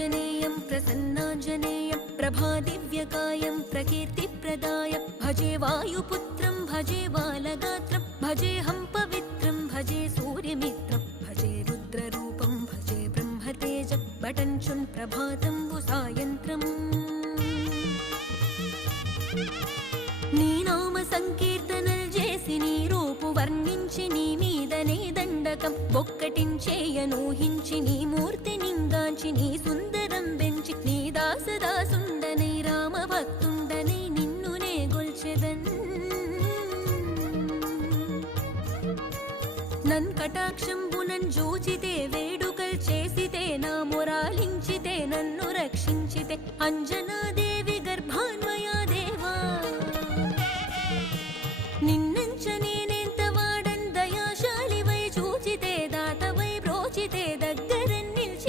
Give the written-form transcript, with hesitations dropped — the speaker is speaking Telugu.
प्रसन्नाञ्जनेयं प्रसन्नाञ्जनेयं प्रभादिव्यकायं प्रकीर्तिप्रदाय भजे वायुपुत्रं भजे बालगात्रं भजेऽहं पवित्रं भजे सूर्यमित्रं भजे रुद्ररूपं भजे ब्रह्मतेज बटञ्चुन् प्रभातं सायन्त्रम् నీ నామ సంకీర్తనలు చేసి నీ రూపు వర్ణించి నీ మీదనే దండకం ఒక్కటించేయనూహించి నీ మూర్తి నింగాంచి నీ సుందరం పెంచి నీ దాసదాసుండనై రామ భక్తుండనై నిన్నునే గొల్చెదన్ నన్ కటాక్షంబునన్ జూచితే వేడుకల్ చేసితే నా మొరాలించితే నన్ను రక్షించితే అంజనాదే